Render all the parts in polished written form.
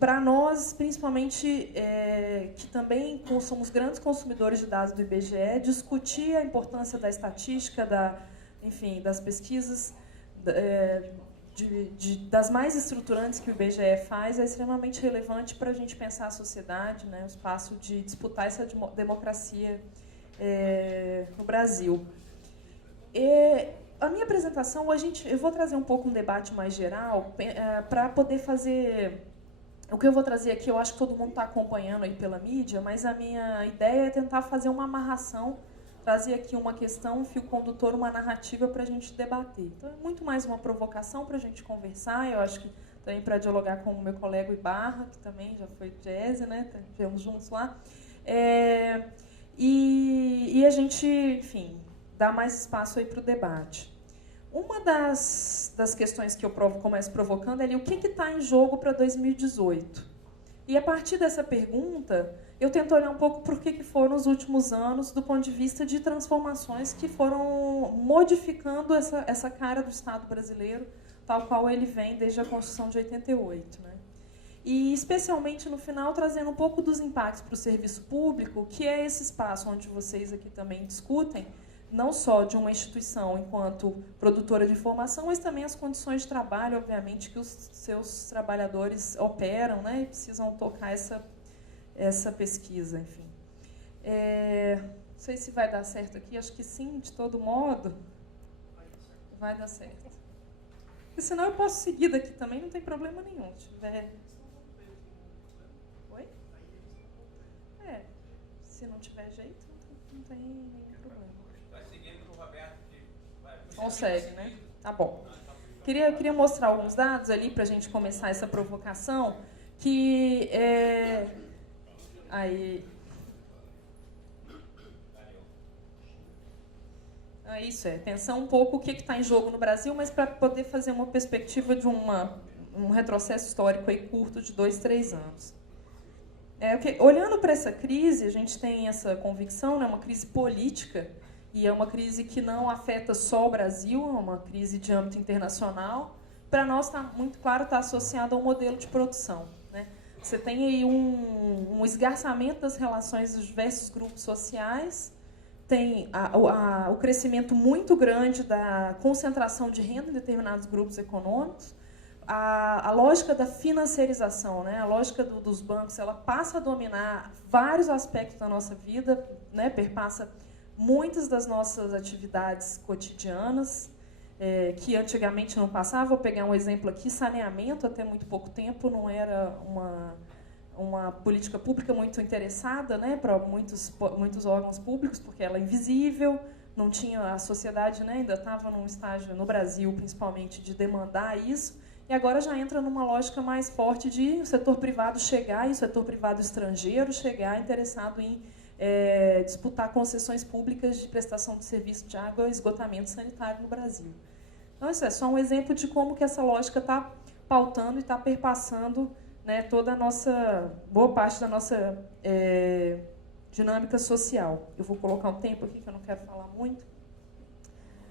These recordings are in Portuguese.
para nós, principalmente, que também somos grandes consumidores de dados do IBGE, discutir a importância da estatística, enfim, das pesquisas, das mais estruturantes que o IBGE faz, é extremamente relevante para a gente pensar a sociedade, né, o espaço de disputar essa democracia no Brasil. A minha apresentação, eu vou trazer um pouco um debate mais geral para poder fazer... O que eu vou trazer aqui, eu acho que todo mundo está acompanhando aí pela mídia, mas a minha ideia é tentar fazer uma amarração, trazer aqui uma questão, um fio condutor, uma narrativa para a gente debater. Então, é muito mais uma provocação para a gente conversar, eu acho que também para dialogar com o meu colega Ibarra, que também já foi GESE, né? Estivemos juntos lá. E a gente, enfim, dá mais espaço aí para o debate. Uma das questões que eu começo provocando é ali, o que está em jogo para 2018? E a partir dessa pergunta, eu tento olhar um pouco por que foram os últimos anos do ponto de vista de transformações que foram modificando essa cara do Estado brasileiro, tal qual ele vem desde a Constituição de 88. Né? E, especialmente, no final, trazendo um pouco dos impactos para o serviço público, que é esse espaço onde vocês aqui também discutem, não só de uma instituição enquanto produtora de informação, mas também as condições de trabalho, obviamente, que os seus trabalhadores operam, né, e precisam tocar essa pesquisa, enfim. Não sei se vai dar certo aqui, acho que sim, de todo modo. Vai dar certo. Porque senão eu posso seguir daqui também, não tem problema nenhum. Se tiver... Oi? Se não tiver jeito, não tem nenhum problema. Consegue, né? Tá bom. Queria mostrar alguns dados ali para a gente começar essa provocação, que isso pensar um pouco o que está em jogo no Brasil, mas para poder fazer uma perspectiva de um retrocesso histórico aí curto de 2, 3 anos. Olhando para essa crise, a gente tem essa convicção, né, uma crise política, e é uma crise que não afeta só o Brasil, é uma crise de âmbito internacional. Para nós, está muito claro, está associado ao modelo de produção. Né? Você tem aí um esgarçamento das relações dos diversos grupos sociais, tem o crescimento muito grande da concentração de renda em determinados grupos econômicos, a lógica da financiarização, né? A lógica dos bancos, ela passa a dominar vários aspectos da nossa vida, né? Perpassa muitas das nossas atividades cotidianas, que antigamente não passavam. Vou pegar um exemplo aqui, saneamento, até muito pouco tempo, não era uma política pública muito interessada, né, para muitos órgãos públicos, porque ela é invisível, não tinha a sociedade, né, ainda estava num estágio, no Brasil, principalmente, de demandar isso, e agora já entra numa lógica mais forte de o setor privado chegar, e o setor privado estrangeiro chegar interessado em disputar concessões públicas de prestação de serviço de água e esgotamento sanitário no Brasil. Então, isso é só um exemplo de como que essa lógica está pautando e está perpassando, né, toda a nossa, boa parte da nossa dinâmica social. Eu vou colocar um tempo aqui, que eu não quero falar muito.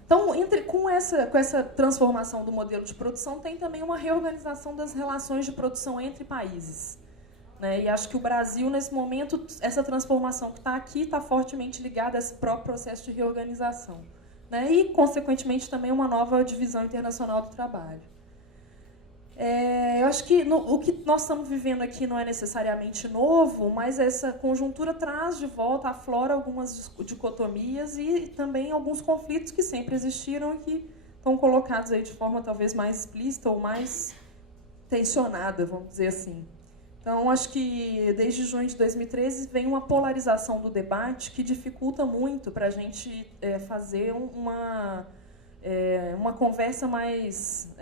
Então, com essa transformação do modelo de produção, tem também uma reorganização das relações de produção entre países. Né? E acho que o Brasil, nesse momento, essa transformação que está aqui está fortemente ligada a esse próprio processo de reorganização. Né? E, consequentemente, também uma nova divisão internacional do trabalho. Eu acho que o que nós estamos vivendo aqui não é necessariamente novo, mas essa conjuntura traz de volta, aflora algumas dicotomias e também alguns conflitos que sempre existiram e que estão colocados aí de forma talvez mais explícita ou mais tensionada, vamos dizer assim. Então, acho que desde junho de 2013 vem uma polarização do debate que dificulta muito para a gente fazer uma conversa mais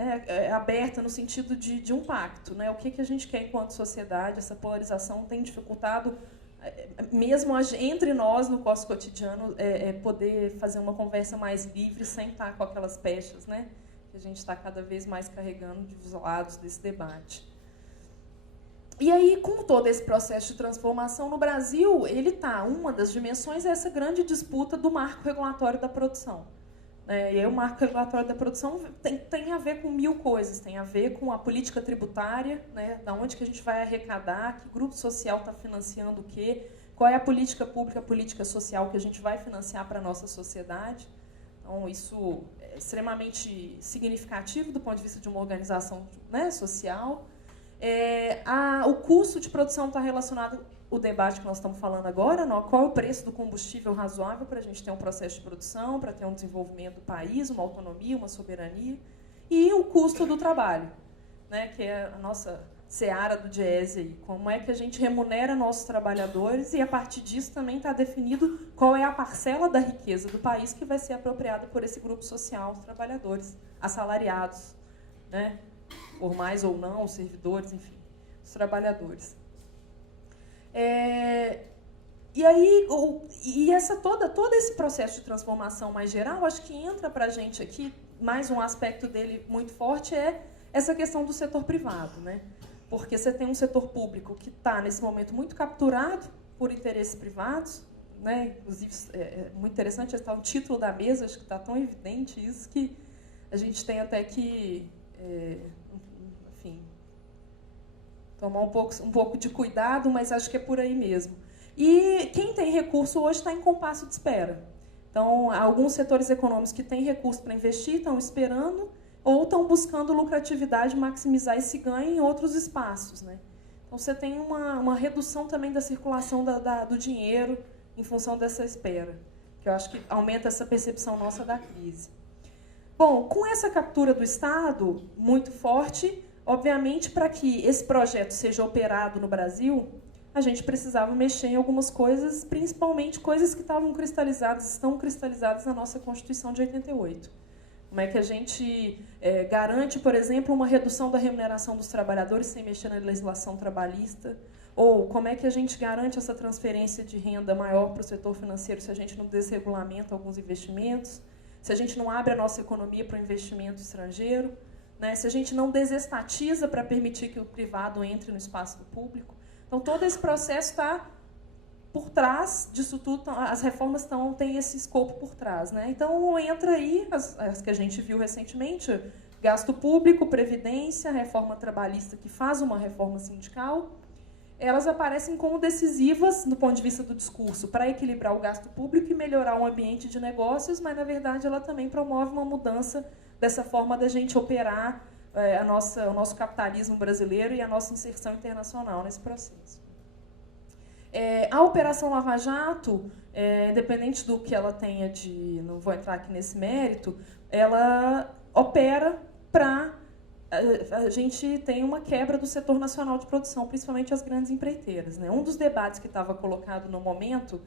aberta no sentido de um pacto. Né? O que a gente quer enquanto sociedade? Essa polarização tem dificultado, mesmo entre nós, no nosso cotidiano, poder fazer uma conversa mais livre, sem estar com aquelas pechas, né? Que a gente está cada vez mais carregando dos lados desse debate. E aí, com todo esse processo de transformação no Brasil, uma das dimensões é essa grande disputa do marco regulatório da produção. E aí o marco regulatório da produção tem a ver com 1000 coisas, tem a ver com a política tributária, né, da onde que a gente vai arrecadar, que grupo social está financiando o quê, qual é a política pública, a política social que a gente vai financiar para a nossa sociedade. Então, isso é extremamente significativo do ponto de vista de uma organização, né, social. O custo de produção está relacionado ao debate que nós estamos falando agora, não? Qual é o preço do combustível razoável para a gente ter um processo de produção, para ter um desenvolvimento do país, uma autonomia, uma soberania, e o custo do trabalho, né, que é a nossa seara do Diese aí. Como é que a gente remunera nossos trabalhadores e, a partir disso, também está definido qual é a parcela da riqueza do país que vai ser apropriada por esse grupo social, os trabalhadores assalariados, né, por mais ou não, os servidores, enfim, os trabalhadores. E aí, todo esse processo de transformação mais geral, acho que entra para a gente aqui, mais um aspecto dele muito forte é essa questão do setor privado, né? Porque você tem um setor público que está, nesse momento, muito capturado por interesses privados, né? Inclusive, é muito interessante o título da mesa, acho que está tão evidente isso, que a gente tem até que, enfim, tomar um pouco de cuidado, mas acho que é por aí mesmo. E quem tem recurso hoje está em compasso de espera. Então, alguns setores econômicos que têm recurso para investir estão esperando ou estão buscando lucratividade, maximizar esse ganho em outros espaços, né? Então, você tem uma redução também da circulação do dinheiro em função dessa espera, que eu acho que aumenta essa percepção nossa da crise. Bom, com essa captura do Estado muito forte, obviamente, para que esse projeto seja operado no Brasil, a gente precisava mexer em algumas coisas, principalmente coisas que estão cristalizadas na nossa Constituição de 88. Como é que a gente garante, por exemplo, uma redução da remuneração dos trabalhadores sem mexer na legislação trabalhista? Ou como é que a gente garante essa transferência de renda maior para o setor financeiro se a gente não desregulamenta alguns investimentos? Se a gente não abre a nossa economia para o investimento estrangeiro? Né? Se a gente não desestatiza para permitir que o privado entre no espaço do público? Então, todo esse processo está por trás disso tudo, as reformas têm esse escopo por trás, né? Então, entra aí as que a gente viu recentemente, gasto público, previdência, reforma trabalhista, que faz uma reforma sindical, elas aparecem como decisivas, do ponto de vista do discurso, para equilibrar o gasto público e melhorar o ambiente de negócios, mas, na verdade, ela também promove uma mudança dessa forma da gente operar o nosso capitalismo brasileiro e a nossa inserção internacional nesse processo. A Operação Lava Jato, independente do que ela tenha de... Não vou entrar aqui nesse mérito, ela opera para... A gente tem uma quebra do setor nacional de produção, principalmente as grandes empreiteiras, né? Um dos debates que estava colocado no momento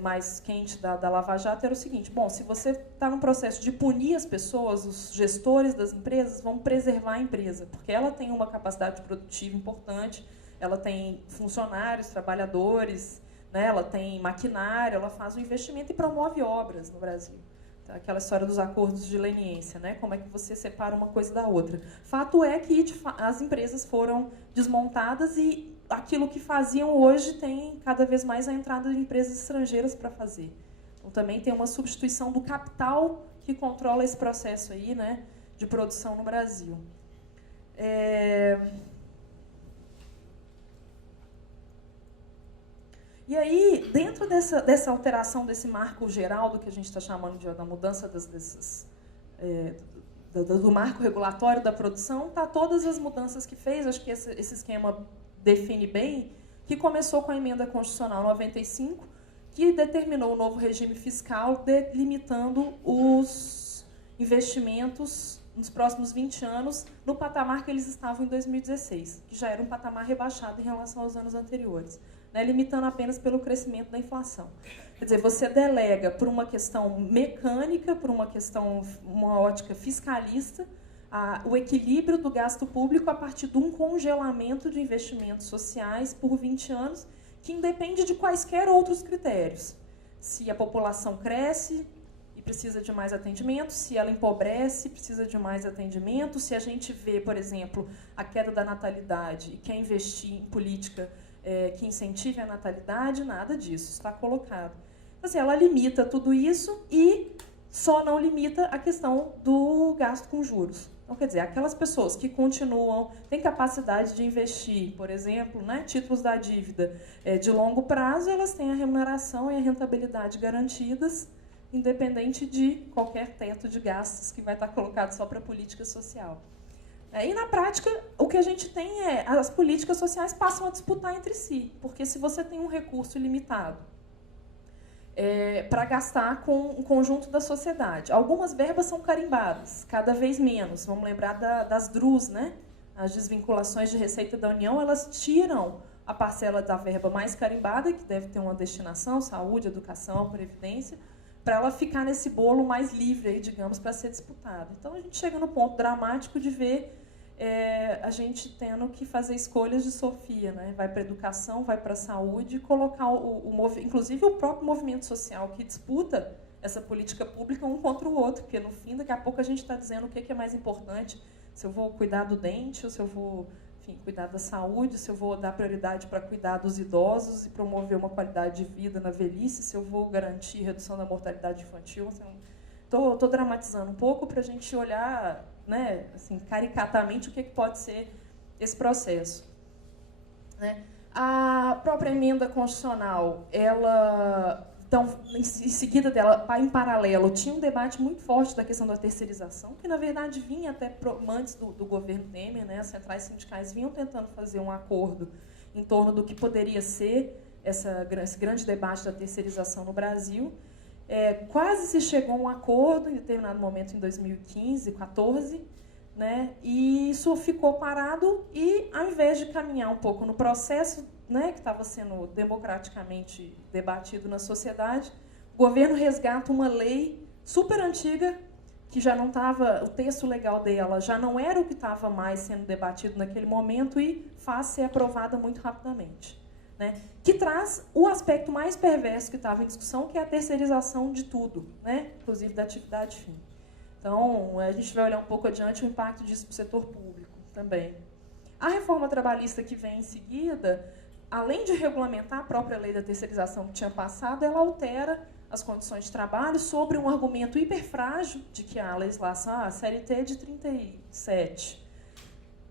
mais quente da Lava Jato era o seguinte: bom, se você está num processo de punir as pessoas, os gestores das empresas vão preservar a empresa, porque ela tem uma capacidade produtiva importante, ela tem funcionários, trabalhadores, né, ela tem maquinário, ela faz um investimento e promove obras no Brasil. Então, aquela história dos acordos de leniência, né, como é que você separa uma coisa da outra. Fato é que as empresas foram desmontadas e aquilo que faziam hoje tem cada vez mais a entrada de empresas estrangeiras para fazer. Então, também tem uma substituição do capital que controla esse processo aí, né, de produção no Brasil. E aí, dentro dessa alteração desse marco geral do que a gente está chamando da mudança do marco regulatório da produção, tá todas as mudanças que fez, acho que esse esquema define bem, que começou com a emenda constitucional 95, que determinou o novo regime fiscal, delimitando os investimentos nos próximos 20 anos no patamar que eles estavam em 2016, que já era um patamar rebaixado em relação aos anos anteriores, né, limitando apenas pelo crescimento da inflação. Quer dizer, você delega por uma questão mecânica, por uma ótica fiscalista, o equilíbrio do gasto público a partir de um congelamento de investimentos sociais por 20 anos, que independe de quaisquer outros critérios. Se a população cresce e precisa de mais atendimento, se ela empobrece, precisa de mais atendimento, se a gente vê, por exemplo, a queda da natalidade e quer investir em política que incentive a natalidade, nada disso está colocado. Então, assim, ela limita tudo isso e só não limita a questão do gasto com juros. Então, quer dizer, aquelas pessoas que continuam, têm capacidade de investir, por exemplo, né, títulos da dívida de longo prazo, elas têm a remuneração e a rentabilidade garantidas, independente de qualquer teto de gastos que vai estar colocado só para a política social. E, na prática, o que a gente tem é as políticas sociais passam a disputar entre si, porque se você tem um recurso ilimitado para gastar com o conjunto da sociedade, algumas verbas são carimbadas, cada vez menos. Vamos lembrar das DRUs, né? As desvinculações de receita da União, elas tiram a parcela da verba mais carimbada, que deve ter uma destinação, saúde, educação, previdência, para ela ficar nesse bolo mais livre, aí, digamos, para ser disputado. Então, a gente chega no ponto dramático de ver a gente tendo que fazer escolhas de Sofia, né? Vai para a educação, vai para a saúde, e colocar inclusive o próprio movimento social que disputa essa política pública um contra o outro, porque, no fim, daqui a pouco a gente está dizendo o que é mais importante, se eu vou cuidar do dente, ou se eu vou, enfim, cuidar da saúde, se eu vou dar prioridade para cuidar dos idosos e promover uma qualidade de vida na velhice, se eu vou garantir redução da mortalidade infantil. Estou dramatizando um pouco para a gente olhar, né, assim, caricatamente o que pode ser esse processo. Né? A própria emenda constitucional, ela, então, em seguida dela, em paralelo, tinha um debate muito forte da questão da terceirização, que, na verdade, vinha até antes do governo Temer, né, as centrais sindicais vinham tentando fazer um acordo em torno do que poderia ser esse grande debate da terceirização no Brasil. Quase se chegou a um acordo em determinado momento em 2015, 2014, né, e isso ficou parado e, ao invés de caminhar um pouco no processo, né, que estava sendo democraticamente debatido na sociedade, o governo resgata uma lei super antiga, que já não estava, o texto legal dela já não era o que estava mais sendo debatido naquele momento e faz ser aprovada muito rapidamente. Né, que traz o aspecto mais perverso que estava em discussão, que é a terceirização de tudo, né, inclusive da atividade fim. Então, a gente vai olhar um pouco adiante o impacto disso para o setor público também. A reforma trabalhista que vem em seguida, além de regulamentar a própria lei da terceirização que tinha passado, ela altera as condições de trabalho sobre um argumento hiperfrágil de que a legislação, a CLT é de 37.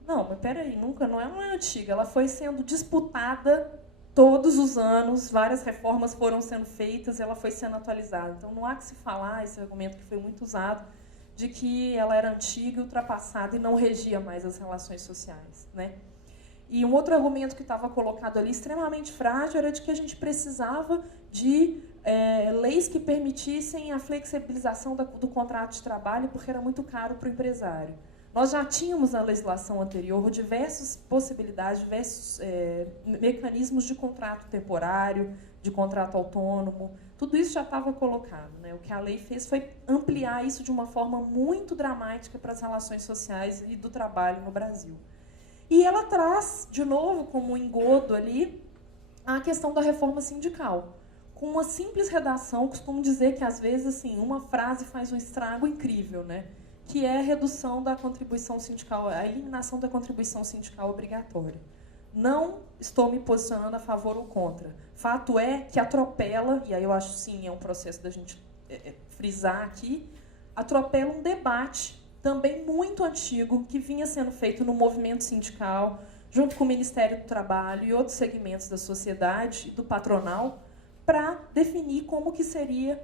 Não, mas peraí, não é antiga, ela foi sendo disputada todos os anos, várias reformas foram sendo feitas, ela foi sendo atualizada. Então, não há que se falar, esse argumento que foi muito usado, de que ela era antiga, ultrapassada e não regia mais as relações sociais. Né? E um outro argumento que estava colocado ali, extremamente frágil, era de que a gente precisava de leis que permitissem a flexibilização do contrato de trabalho, porque era muito caro para o empresário. Nós já tínhamos na legislação anterior diversas possibilidades, diversos mecanismos de contrato temporário, de contrato autônomo, tudo isso já estava colocado. Né? O que a lei fez foi ampliar isso de uma forma muito dramática para as relações sociais e do trabalho no Brasil. E ela traz, de novo, como um engodo ali, a questão da reforma sindical. Com uma simples redação, costumo dizer que, às vezes, assim, uma frase faz um estrago incrível, né? Que é a redução da contribuição sindical, a eliminação da contribuição sindical obrigatória. Não estou me posicionando a favor ou contra. Fato é que atropela, e aí eu acho sim, é um processo da gente frisar aqui, atropela um debate também muito antigo que vinha sendo feito no movimento sindical, junto com o Ministério do Trabalho e outros segmentos da sociedade e do patronal, para definir como que seria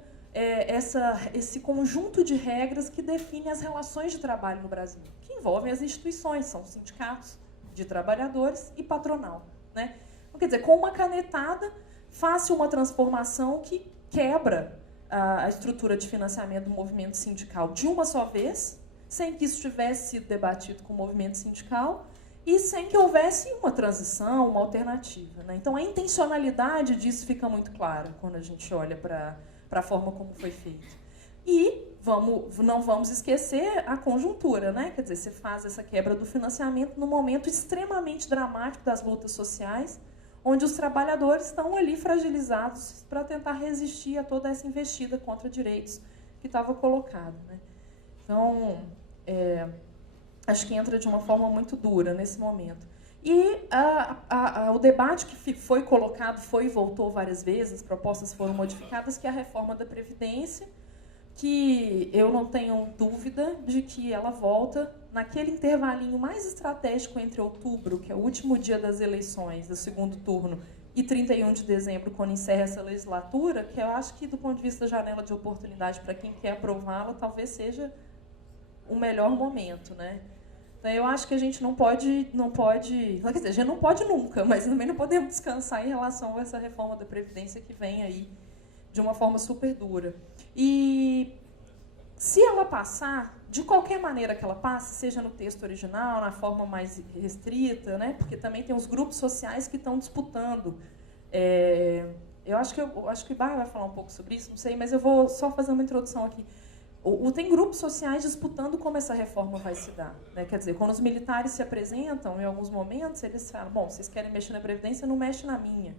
esse conjunto de regras que define as relações de trabalho no Brasil, que envolvem as instituições, são sindicatos de trabalhadores e patronal. Né? Então, quer dizer, com uma canetada, faz-se uma transformação que quebra a estrutura de financiamento do movimento sindical de uma só vez, sem que isso tivesse sido debatido com o movimento sindical e sem que houvesse uma transição, uma alternativa. Né? Então, a intencionalidade disso fica muito clara quando a gente olha para a forma como foi feito. E não vamos esquecer a conjuntura, né? Quer dizer, você faz essa quebra do financiamento num momento extremamente dramático das lutas sociais, onde os trabalhadores estão ali fragilizados para tentar resistir a toda essa investida contra direitos que estava colocado. Né? Então, acho que entra de uma forma muito dura nesse momento. E o debate que foi colocado foi e voltou várias vezes, as propostas foram modificadas, que é a reforma da Previdência, que eu não tenho dúvida de que ela volta naquele intervalinho mais estratégico entre outubro, que é o último dia das eleições, do segundo turno, e 31 de dezembro, quando encerra essa legislatura, que eu acho que, do ponto de vista da janela de oportunidade para quem quer aprová-la, talvez seja o melhor momento, né? Então, eu acho que a gente não pode, quer dizer, a gente não pode nunca, mas também não podemos descansar em relação a essa reforma da Previdência que vem aí de uma forma super dura. E se ela passar, de qualquer maneira que ela passe, seja no texto original, na forma mais restrita, né? Porque também tem os grupos sociais que estão disputando. Eu acho que o Ibarra vai falar um pouco sobre isso, não sei, mas eu vou só fazer uma introdução aqui. Tem grupos sociais disputando como essa reforma vai se dar, né? Quer dizer, quando os militares se apresentam, em alguns momentos, eles falam, bom, vocês querem mexer na Previdência, não mexe na minha.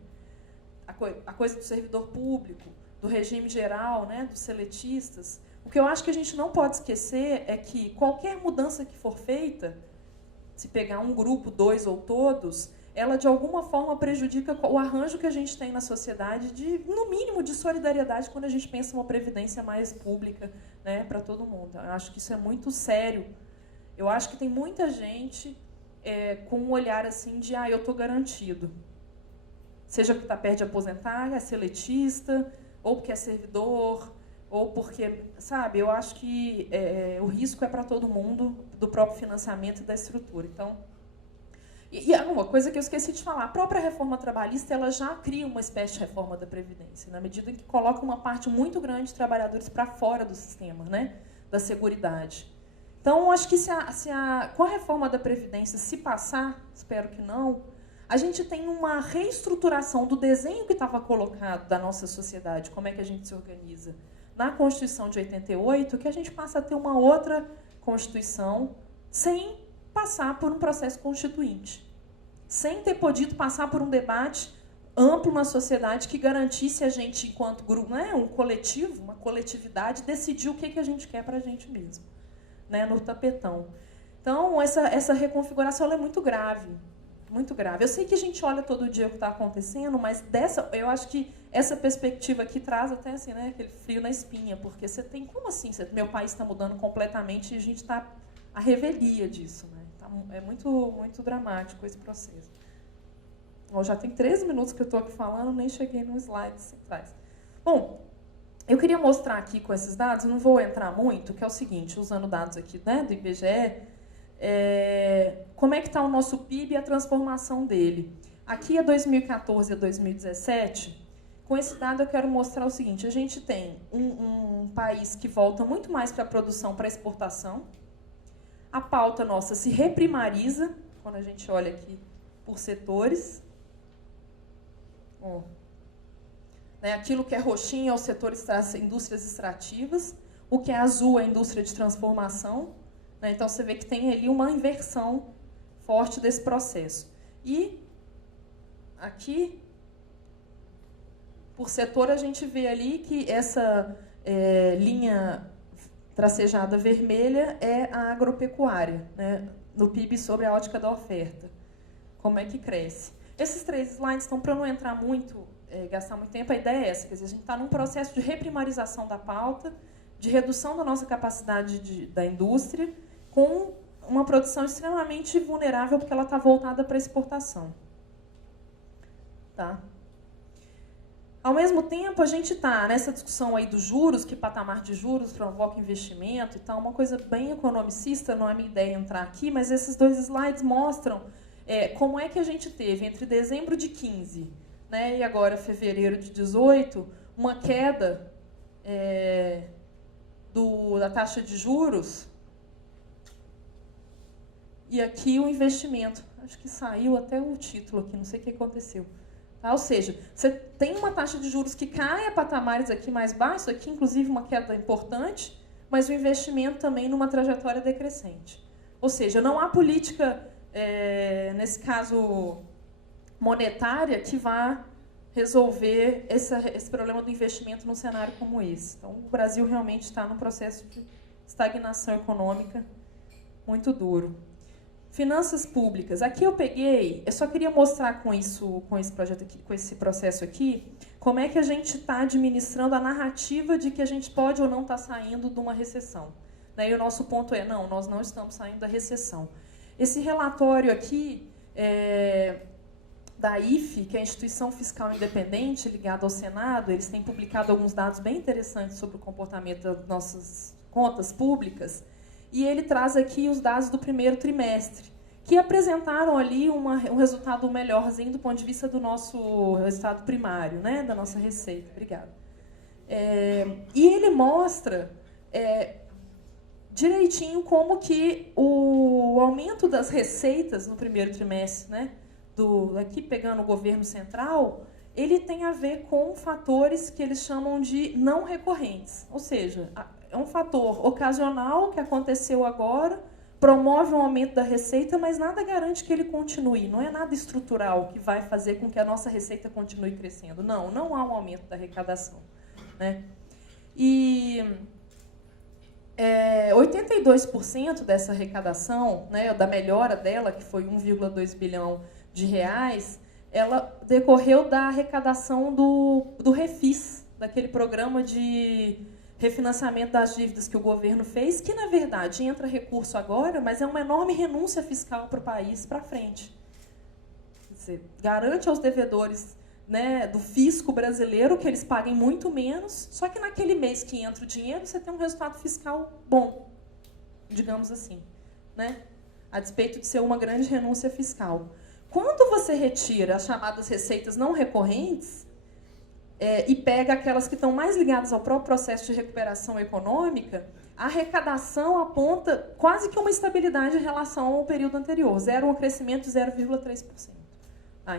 A coisa do servidor público, do regime geral, né, dos seletistas. O que eu acho que a gente não pode esquecer é que qualquer mudança que for feita, se pegar um grupo, dois ou todos, ela de alguma forma prejudica o arranjo que a gente tem na sociedade, no mínimo, de solidariedade quando a gente pensa uma previdência mais pública, né, para todo mundo. Eu acho que isso é muito sério. Eu acho que tem muita gente com um olhar assim de eu estou garantido. Seja porque está perto de aposentar, é seletista, ou porque é servidor, ou porque, sabe, eu acho que o risco é para todo mundo, do próprio financiamento e da estrutura. Então, e uma coisa que eu esqueci de falar, a própria reforma trabalhista ela já cria uma espécie de reforma da Previdência, na medida em que coloca uma parte muito grande de trabalhadores para fora do sistema, né, da Seguridade. Então, acho que com a reforma da Previdência, se passar, espero que não, a gente tem uma reestruturação do desenho que estava colocado da nossa sociedade, como é que a gente se organiza. Na Constituição de 88, que a gente passa a ter uma outra Constituição sem passar por um processo constituinte, sem ter podido passar por um debate amplo na sociedade que garantisse a gente, enquanto grupo, né, um coletivo, uma coletividade, decidir o que a gente quer para a gente mesmo, né, no tapetão. Então, essa reconfiguração ela é muito grave. Muito grave. Eu sei que a gente olha todo dia o que está acontecendo, mas eu acho que essa perspectiva aqui traz até assim, né, aquele frio na espinha, porque você tem, como assim? Meu país está mudando completamente e a gente está à revelia disso, né? É muito, muito dramático esse processo. Bom, já tem 13 minutos que eu estou aqui falando, nem cheguei no slide centrais. Bom, eu queria mostrar aqui com esses dados, não vou entrar muito, que é o seguinte, usando dados aqui, né, do IBGE, como é que está o nosso PIB e a transformação dele. Aqui é 2014 a 2017. Com esse dado eu quero mostrar o seguinte, a gente tem um país que volta muito mais para a produção, para a exportação. A pauta nossa se reprimariza, quando a gente olha aqui por setores. Né, aquilo que é roxinho é o setor indústrias extrativas, o que é azul é a indústria de transformação. Então, você vê que tem ali uma inversão forte desse processo. E aqui, por setor, a gente vê ali que essa linha tracejada vermelha é a agropecuária, né, no PIB sobre a ótica da oferta. Como é que cresce? Esses 3 slides estão para não entrar muito, gastar muito tempo. A ideia é essa, quer dizer, a gente está num processo de reprimarização da pauta, de redução da nossa capacidade da indústria, com uma produção extremamente vulnerável, porque ela está voltada para a exportação. Tá? Ao mesmo tempo, a gente está nessa discussão aí dos juros, que patamar de juros provoca investimento e tal, uma coisa bem economicista, não é minha ideia entrar aqui, mas esses 2 slides mostram como é que a gente teve, entre dezembro de 15, né, e agora fevereiro de 18, uma queda da taxa de juros. E aqui o investimento. Acho que saiu até o título aqui, não sei o que aconteceu. Tá? Ou seja, você tem uma taxa de juros que cai a patamares aqui mais baixos, aqui inclusive uma queda importante, mas o investimento também numa trajetória decrescente. Ou seja, não há política, nesse caso monetária, que vá resolver esse problema do investimento num cenário como esse. Então, o Brasil realmente está num processo de estagnação econômica muito duro. Finanças públicas. Aqui eu peguei, eu só queria mostrar com esse projeto aqui, com esse processo aqui, como é que a gente está administrando a narrativa de que a gente pode ou não estar saindo de uma recessão. E o nosso ponto é, não, nós não estamos saindo da recessão. Esse relatório aqui da IFE, que é a Instituição Fiscal Independente, ligada ao Senado, eles têm publicado alguns dados bem interessantes sobre o comportamento das nossas contas públicas, e ele traz aqui os dados do primeiro trimestre, que apresentaram ali um resultado melhorzinho do ponto de vista do nosso resultado primário, né, da nossa receita. Obrigada. E ele mostra direitinho como que o aumento das receitas no primeiro trimestre, né, aqui pegando o governo central, ele tem a ver com fatores que eles chamam de não recorrentes, ou seja, é um fator ocasional que aconteceu agora, promove um aumento da receita, mas nada garante que ele continue. Não é nada estrutural que vai fazer com que a nossa receita continue crescendo. Não há um aumento da arrecadação, né? E 82% dessa arrecadação, né, da melhora dela, que foi 1,2 bilhão de reais, ela decorreu da arrecadação do Refis, daquele programa de refinanciamento das dívidas que o governo fez, que, na verdade, entra recurso agora, mas é uma enorme renúncia fiscal para o país para frente. Quer dizer, garante aos devedores, né, do fisco brasileiro que eles paguem muito menos, só que naquele mês que entra o dinheiro, você tem um resultado fiscal bom, digamos assim, né? A despeito de ser uma grande renúncia fiscal. Quando você retira as chamadas receitas não recorrentes, e pega aquelas que estão mais ligadas ao próprio processo de recuperação econômica, a arrecadação aponta quase que uma estabilidade em relação ao período anterior, um crescimento de 0,3%.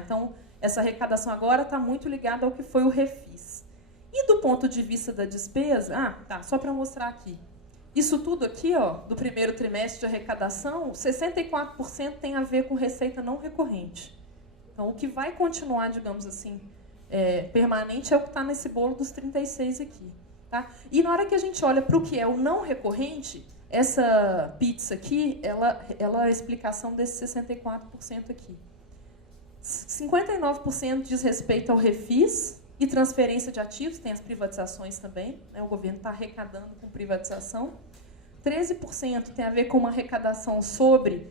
Então, essa arrecadação agora está muito ligada ao que foi o Refis. E do ponto de vista da despesa, só para mostrar aqui. Isso tudo aqui, ó, do primeiro trimestre de arrecadação, 64% tem a ver com receita não recorrente. Então, o que vai continuar, digamos assim, permanente é o que está nesse bolo dos 36 aqui. Tá? E na hora que a gente olha para o que é o não recorrente, essa pizza aqui, ela é a explicação desse 64% aqui. 59% diz respeito ao Refis e transferência de ativos, tem as privatizações também, né? O governo está arrecadando com privatização. 13% tem a ver com uma arrecadação sobre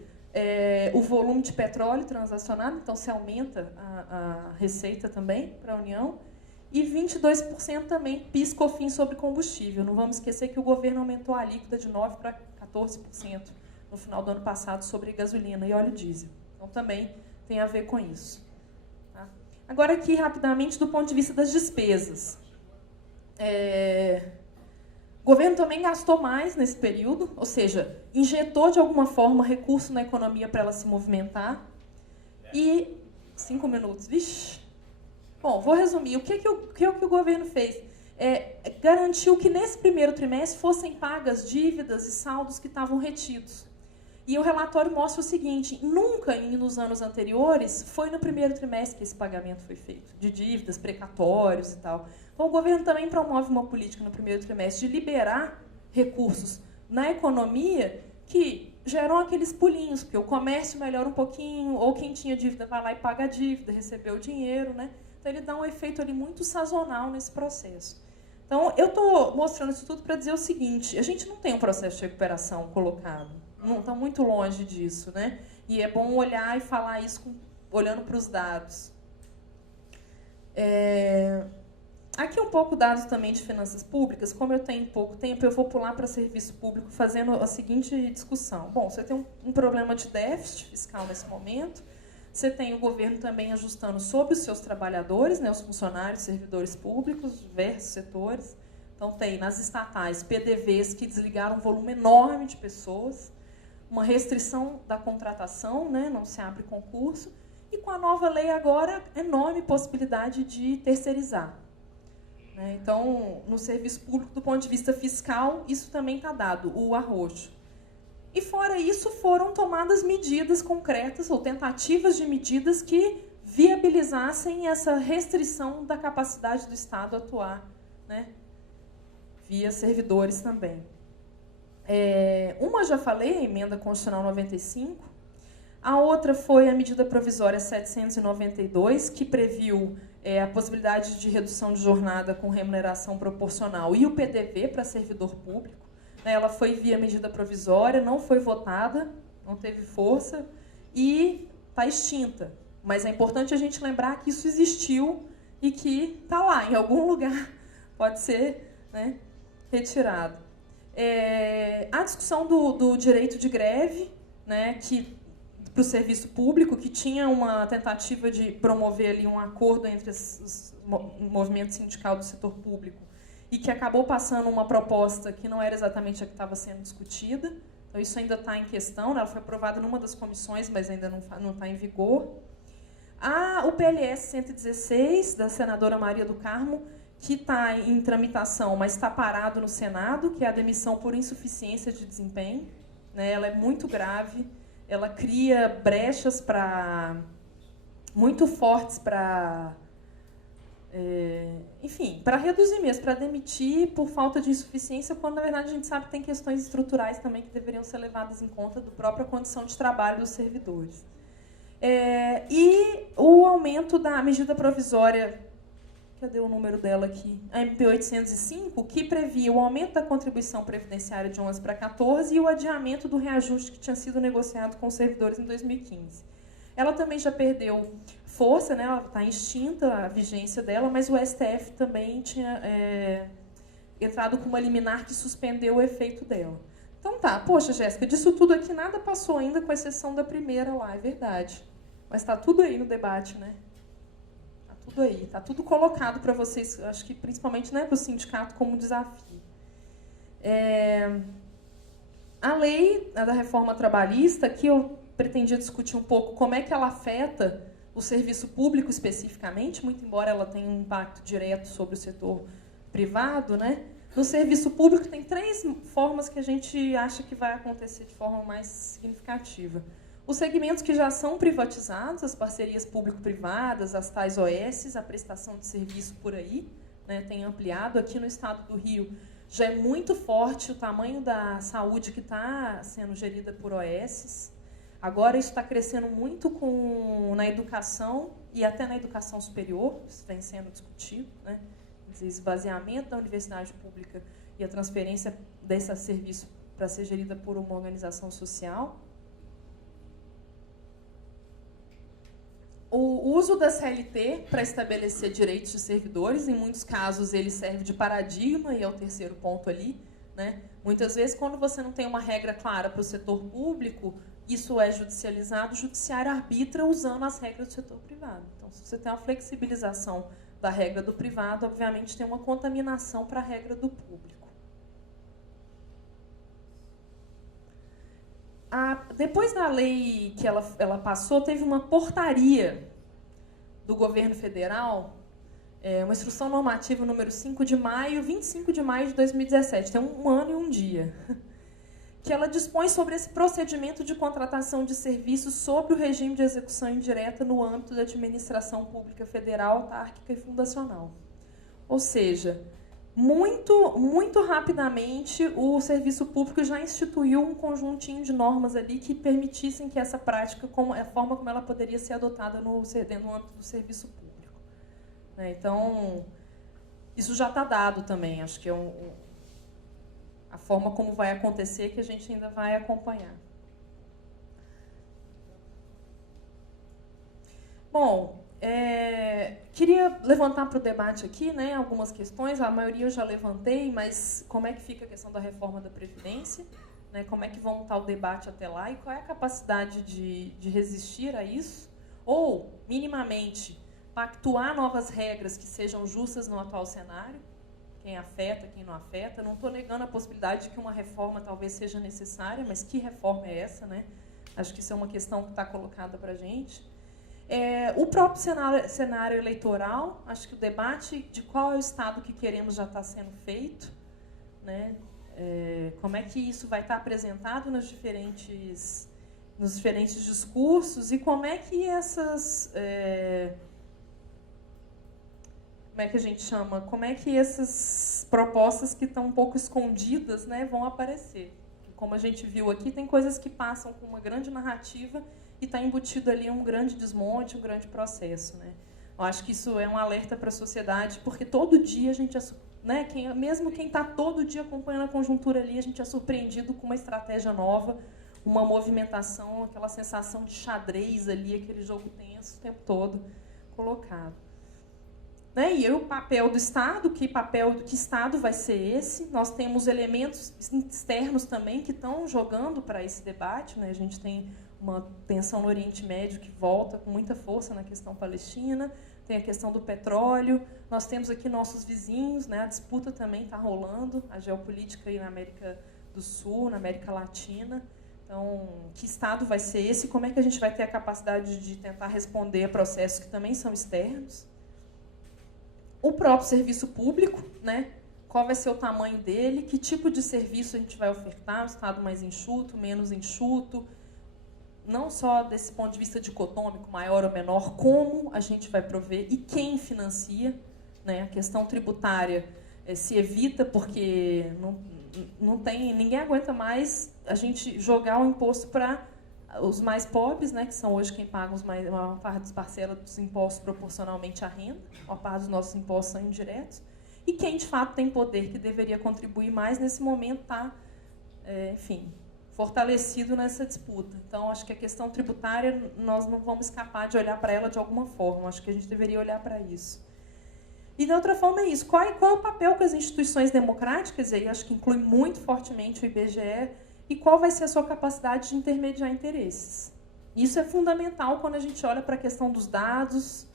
o volume de petróleo transacionado, então se aumenta a receita também para a União, e 22% também PIS, COFINS sobre combustível. Não vamos esquecer que o governo aumentou a alíquota de 9% para 14% no final do ano passado sobre gasolina e óleo diesel. Então também tem a ver com isso. Tá? Agora aqui, rapidamente, do ponto de vista das despesas. O governo também gastou mais nesse período, ou seja, injetou de alguma forma recurso na economia para ela se movimentar. E 5 minutos, vixe. Bom, vou resumir. O que o governo fez? Garantiu que nesse primeiro trimestre fossem pagas dívidas e saldos que estavam retidos. E o relatório mostra o seguinte: nunca nos anos anteriores foi no primeiro trimestre que esse pagamento foi feito, de dívidas, precatórios e tal. Então, o governo também promove uma política no primeiro trimestre de liberar recursos na economia que geram aqueles pulinhos, porque o comércio melhora um pouquinho, ou quem tinha dívida vai lá e paga a dívida, recebeu o dinheiro, né? Então, ele dá um efeito ali muito sazonal nesse processo. Então, eu estou mostrando isso tudo para dizer o seguinte: a gente não tem um processo de recuperação colocado, não está muito longe disso, né? E é bom olhar e falar isso olhando para os dados. Aqui um pouco dados também de finanças públicas. Como eu tenho pouco tempo, eu vou pular para serviço público fazendo a seguinte discussão. Bom, você tem um problema de déficit fiscal nesse momento. Você tem o governo também ajustando sobre os seus trabalhadores, né, os funcionários, servidores públicos, diversos setores. Então, tem nas estatais PDVs que desligaram um volume enorme de pessoas, uma restrição da contratação, né, não se abre concurso, e com a nova lei agora, enorme possibilidade de terceirizar. Então, no serviço público, do ponto de vista fiscal, isso também está dado, o arrojo. E, fora isso, foram tomadas medidas concretas ou tentativas de medidas que viabilizassem essa restrição da capacidade do Estado atuar, né, via servidores também. Uma, já falei, a Emenda Constitucional 95, A outra foi a medida provisória 792, que previu a possibilidade de redução de jornada com remuneração proporcional e o PDV para servidor público. Ela foi via medida provisória, não foi votada, não teve força e está extinta. Mas é importante a gente lembrar que isso existiu e que está lá, em algum lugar, pode ser, né, retirado. A discussão do direito de greve, né, para o serviço público, que tinha uma tentativa de promover ali um acordo entre o movimento sindical do setor público e que acabou passando uma proposta que não era exatamente a que estava sendo discutida. Então, isso ainda está em questão, né? Ela foi aprovada numa das comissões, mas ainda não está em vigor. O PLS 116, da senadora Maria do Carmo, que está em tramitação, mas está parado no Senado, que é a demissão por insuficiência de desempenho. Né? Ela é muito grave, ela cria brechas muito fortes para... enfim, para reduzir mesmo, para demitir por falta de insuficiência, quando na verdade a gente sabe que tem questões estruturais também que deveriam ser levadas em conta da própria condição de trabalho dos servidores. E o aumento da medida provisória, cadê o número dela aqui? A MP 805, que previa o aumento da contribuição previdenciária de 11 para 14 e o adiamento do reajuste que tinha sido negociado com os servidores em 2015. Ela também já perdeu força, né? Ela está extinta a vigência dela, mas o STF também tinha entrado com uma liminar que suspendeu o efeito dela. Então tá, poxa, Jéssica, disso tudo aqui nada passou ainda, com exceção da primeira lá, é verdade. Mas está tudo aí no debate, né? Está tudo aí, está tudo colocado para vocês, acho que principalmente, né, para o sindicato como desafio. A lei da reforma trabalhista, que eu pretendia discutir um pouco como é que ela afeta o serviço público especificamente, muito embora ela tenha um impacto direto sobre o setor privado, né? No serviço público tem 3 formas que a gente acha que vai acontecer de forma mais significativa. Os segmentos que já são privatizados, as parcerias público-privadas, as tais OS, a prestação de serviço por aí, né, tem ampliado. Aqui no estado do Rio já é muito forte o tamanho da saúde que está sendo gerida por OS. Agora isso está crescendo muito na educação e até na educação superior, isso vem sendo discutido, né? Esse esvaziamento da universidade pública e a transferência desse serviço para ser gerida por uma organização social. O uso da CLT para estabelecer direitos de servidores, em muitos casos ele serve de paradigma, e é o terceiro ponto ali, né? Muitas vezes, quando você não tem uma regra clara para o setor público, isso é judicializado, o judiciário arbitra usando as regras do setor privado. Então, se você tem uma flexibilização da regra do privado, obviamente tem uma contaminação para a regra do público. Depois da lei que ela passou, teve uma portaria do governo federal, uma instrução normativa número 25 de maio de 2017, tem um ano e um dia, que ela dispõe sobre esse procedimento de contratação de serviços sobre o regime de execução indireta no âmbito da administração pública federal, autárquica e fundacional. Ou seja, muito rapidamente o serviço público já instituiu um conjuntinho de normas ali que permitissem que essa prática, a forma como ela poderia ser adotada no âmbito do serviço público. Então, isso já está dado também, acho que é a forma como vai acontecer que a gente ainda vai acompanhar. Bom, queria levantar para o debate aqui, né, algumas questões, a maioria eu já levantei, mas como é que fica a questão da reforma da Previdência? Né, como é que vão estar o debate até lá e qual é a capacidade de resistir a isso? Ou, minimamente, pactuar novas regras que sejam justas no atual cenário? Quem afeta, quem não afeta. Não estou negando a possibilidade de que uma reforma talvez seja necessária, mas que reforma é essa, né? Acho que isso é uma questão que está colocada para a gente. O próprio cenário eleitoral, acho que o debate de qual é o Estado que queremos já está sendo feito, né? Como é que isso vai estar apresentado nos diferentes discursos e como é que como é que essas propostas que estão um pouco escondidas, né, vão aparecer. como a gente viu aqui, tem coisas que passam com uma grande narrativa e está embutido ali um grande desmonte, um grande processo, né? Eu acho que isso é um alerta para a sociedade, porque todo dia a gente né, mesmo quem está todo dia acompanhando a conjuntura ali, a gente é surpreendido com uma estratégia nova, uma movimentação, aquela sensação de xadrez ali, aquele jogo tenso o tempo todo colocado. Né? E aí, o papel do Estado, que Estado vai ser esse? Nós temos elementos externos também que estão jogando para esse debate. Né? A gente tem uma tensão no Oriente Médio que volta com muita força na questão palestina, tem a questão do petróleo, nós temos aqui nossos vizinhos, né? A disputa também está rolando, a geopolítica aí na América do Sul, na América Latina. Então, que Estado vai ser esse? Como é que a gente vai ter a capacidade de tentar responder a processos que também são externos? O próprio serviço público, né? Qual vai ser o tamanho dele? Que tipo de serviço a gente vai ofertar? Um Estado mais enxuto, menos enxuto? Não só desse ponto de vista dicotômico, maior ou menor, como a gente vai prover e quem financia, né? A questão tributária se evita porque não tem, ninguém aguenta mais a gente jogar o imposto para os mais pobres, né? Que são hoje quem paga a maior parte das parcelas dos impostos proporcionalmente à renda, a maior parte dos nossos impostos são indiretos, e quem de fato tem poder que deveria contribuir mais nesse momento está, enfim, fortalecido nessa disputa. Então, acho que a questão tributária, nós não vamos escapar de olhar para ela de alguma forma. Acho que a gente deveria olhar para isso. E, da outra forma, é isso. Qual é o papel que as instituições democráticas, e aí acho que inclui muito fortemente o IBGE, e qual vai ser a sua capacidade de intermediar interesses? Isso é fundamental quando a gente olha para a questão dos dados,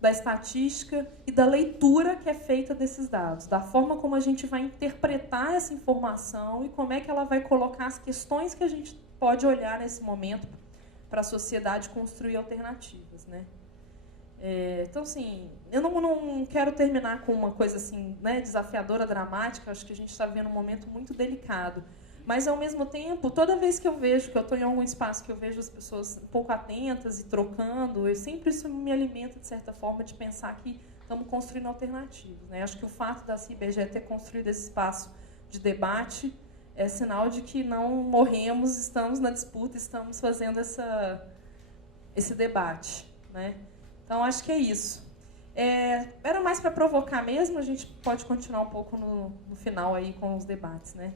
da estatística e da leitura que é feita desses dados, da forma como a gente vai interpretar essa informação e como é que ela vai colocar as questões que a gente pode olhar nesse momento para a sociedade construir alternativas, né? Então, assim, eu não quero terminar com uma coisa assim, né, desafiadora, dramática. Acho que a gente está vivendo um momento muito delicado. Mas, ao mesmo tempo, toda vez que eu vejo que eu estou em algum espaço, que eu vejo as pessoas um pouco atentas e trocando, sempre isso me alimenta, de certa forma, de pensar que estamos construindo alternativas, né? Acho que o fato da IBGE ter construído esse espaço de debate é sinal de que não morremos, estamos na disputa, estamos fazendo esse debate, né? Então, acho que é isso. Era mais para provocar mesmo, a gente pode continuar um pouco no final aí com os debates, né?